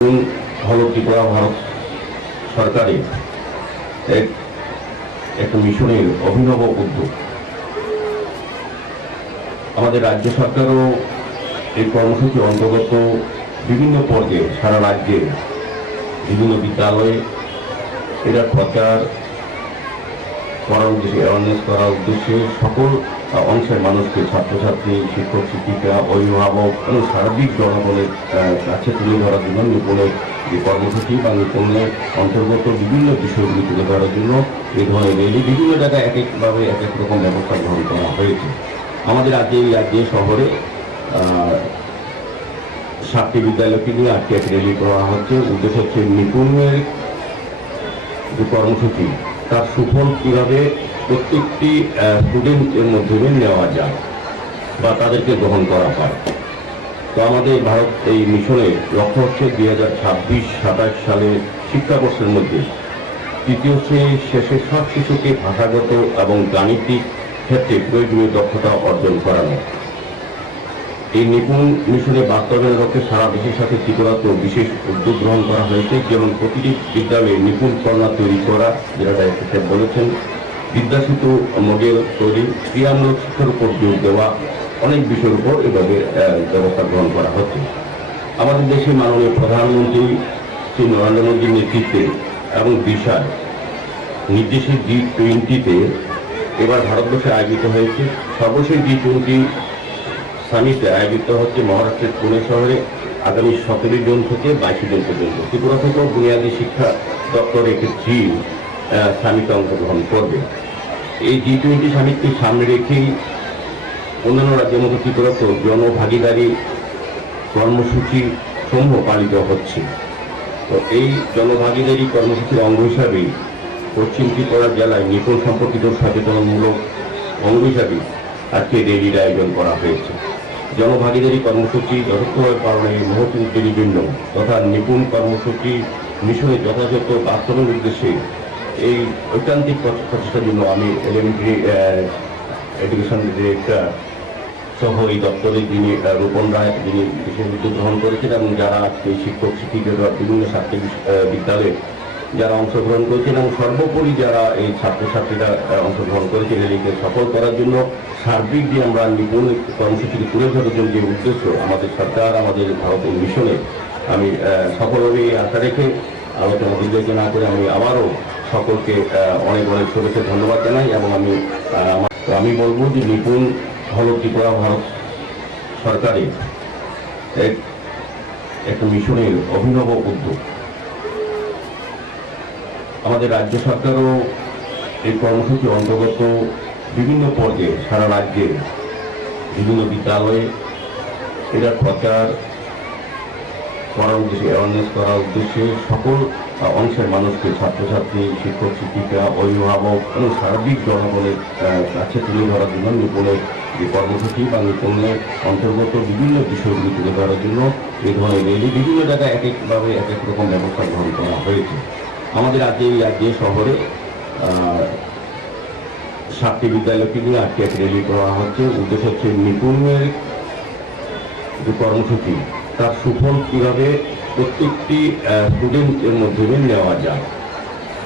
হল ত্রিপুরা ভারত সরকারের একটা মিশনের অভিনব উদ্যোগ। আমাদের রাজ্য সরকারও এই কর্মসূচি অন্তর্গত বিভিন্ন পর্যায়ে সারা রাজ্যের বিভিন্ন বিদ্যালয়ে এটা প্রচার করার উদ্দেশ্যে, অ্যাওয়ারনেস করার উদ্দেশ্যে সকল অংশের মানুষকে, ছাত্রছাত্রী, শিক্ষক শিক্ষিকা, অভিভাবক এবং সার্বিক জনগণের কাছে তুলে ধরার জন্য নিপুণের যে কর্মসূচি বা নিপুণের অন্তর্গত বিভিন্ন বিষয়গুলি তুলে ধরার জন্য এই ধরনের রেলি বিভিন্ন জায়গায় এক একভাবে এক এক রকম ব্যবস্থা গ্রহণ করা হয়েছে। আমাদের রাজ্যে শহরে 7টি বিদ্যালয়কে নিয়ে আজকে এক রেলি করা হচ্ছে। উদ্দেশ্য হচ্ছে নিপুণের যে কর্মসূচি তার সুফল কীভাবে প্রত্যেকটি স্টুডেন্টের মাধ্যমে নেওয়া যায় বা তাদেরকে গ্রহণ করা হয়। তো আমাদের ভারত এই মিশনের লক্ষ্য হচ্ছে 2026-27 সালে শিক্ষাবর্ষের মধ্যে তৃতীয় শ্রেণীর শেষে সব শিশুকে ভাষাগত এবং গাণিতিক ক্ষেত্রে প্রয়োজনীয় দক্ষতা অর্জন করানো। এই নিপুণ মিশনে বাস্তবায়নের লক্ষ্যে সারা দেশের সাথে ত্রিপুরাতেও বিশেষ উদ্যোগ গ্রহণ করা হয়েছে। যেমন প্রতিটি বিদ্যালয়ে নিপুণ কর্নার তৈরি করা, যেটা ডাইরেক্টর সাহেব বলেছেন, বিদ্যাসেতু মডেল তৈরি, ক্রিয়ামূলক শিক্ষার উপর জোর দেওয়া, অনেক বিষয়ের উপর এভাবে ব্যবস্থা গ্রহণ করা হচ্ছে। আমাদের দেশে মাননীয় প্রধানমন্ত্রী শ্রী নরেন্দ্র মোদীর নেতৃত্বে এবং দিশায় নির্দেশে G20-তে এবার ভারতবর্ষে আয়োজিত হয়েছে। সর্বশেষ G20 সামিটে আয়োজিত হচ্ছে মহারাষ্ট্রের পুনে শহরে আগামী 17 জুন থেকে 22 জুন পর্যন্ত। ত্রিপুরা থেকেও বুনিয়াদী শিক্ষা দপ্তর একটি টিম সামিটে অংশগ্রহণ করবে। এই G20 সামিটকে সামনে রেখেই অন্যান্য রাজ্যের মতো ত্রিপুরাতেও জনভাগিদারি কর্মসূচি সমূহ পালিত হচ্ছে। তো এই জনভাগিদারি কর্মসূচির অঙ্গ হিসাবে পশ্চিম ত্রিপুরা জেলায় নিপুণ সম্পর্কিত সচেতনমূলক অঙ্গ হিসাবে আজকে রেলির আয়োজন করা হয়েছে। জনভাগিদারি কর্মসূচি যথাযথভাবে পালনের মহৎ উদ্যোগের জন্য তথা নিপুণ কর্মসূচি মিশনে যথাযথ বাস্তবের উদ্দেশ্যে এই ঐকান্তিক প্রচেষ্টার জন্য আমি এলিমেন্টারি এডুকেশন ডিরেক্টর সহ এই দপ্তরে যিনি রূপন রায়, যিনি বিশেষ উদ্যোগ গ্রহণ করেছেন এবং যারা আজকে শিক্ষক শিক্ষিকারা বিভিন্ন ছাত্র বিদ্যালয়ে যারা অংশগ্রহণ করেছেন এবং সর্বোপরি যারা এই ছাত্রছাত্রীরা অংশগ্রহণ করেছেন এদিকে সফল করার জন্য সার্বিক যে আমরা নিপুণ কর্মসূচিকে তুলে ধরার জন্য যে উদ্দেশ্য আমাদের সরকার, আমাদের ভারতের মিশনে আমি সফলভাবে আশা রেখে আলোচনা দীর্ঘ না করে আমি আবারও সকলকে অনেক অনেক শুভেচ্ছা ধন্যবাদ জানাই। এবং আমি বলবো যে নিপুণ হল ত্রিপুরা ভারত সরকারের একটা মিশনের অভিনব উদ্যোগ। আমাদের রাজ্য সরকারও এই কর্মসূচি অন্তর্গত বিভিন্ন পর্যায়ে সারা রাজ্যের বিভিন্ন বিদ্যালয়ে এটা প্রচার করার উদ্দেশ্যে, অ্যাওয়ারনেস করার উদ্দেশ্যে সকল অংশের মানুষকে, ছাত্রছাত্রী, শিক্ষক শিক্ষিকা, অভিভাবক এবং সার্বিক জনগণের কাছে তুলে ধরার জন্য নিপুণের যে কর্মসূচি বা নিপুণের অন্তর্গত বিভিন্ন বিষয়গুলি তুলে ধরার জন্য এই ধরনের রেলি বিভিন্ন জায়গায় এক একভাবে এক এক রকম ব্যবস্থা গ্রহণ করা হয়েছে। আমাদের রাজ্যে শহরে 7টি বিদ্যালয়কে নিয়ে আজকে এক রেলি করা হচ্ছে। উদ্দেশ্য হচ্ছে নিপুণের যে কর্মসূচি তার সুফল কীভাবে প্রত্যেকটি স্টুডেন্টের মাধ্যমে নেওয়া যায়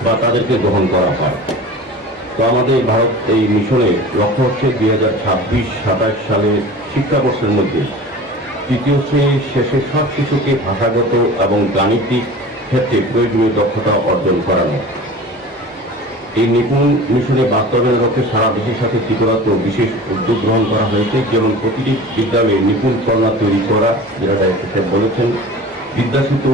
বা তাদেরকে গ্রহণ করা হয়। তো আমাদের ভারত এই মিশনের লক্ষ্য হচ্ছে 2026-27 সালে শিক্ষাবর্ষের মধ্যে তৃতীয় শ্রেণীর শেষে সব শিশুকে ভাষাগত এবং গাণিতিক ক্ষেত্রে প্রয়োজনীয় দক্ষতা অর্জন করানো। এই নিপুণ মিশনে বাস্তবায়নের লক্ষ্যে সারা দেশের সাথে ত্রিপুরাতেও বিশেষ উদ্যোগ গ্রহণ করা হয়েছে। যেমন প্রতিটি বিদ্যালয়ে নিপুণ কর্নার তৈরি করা, যেটা ডাইরেক্টর সাহেব বলেছেন, বিদ্যাসেতু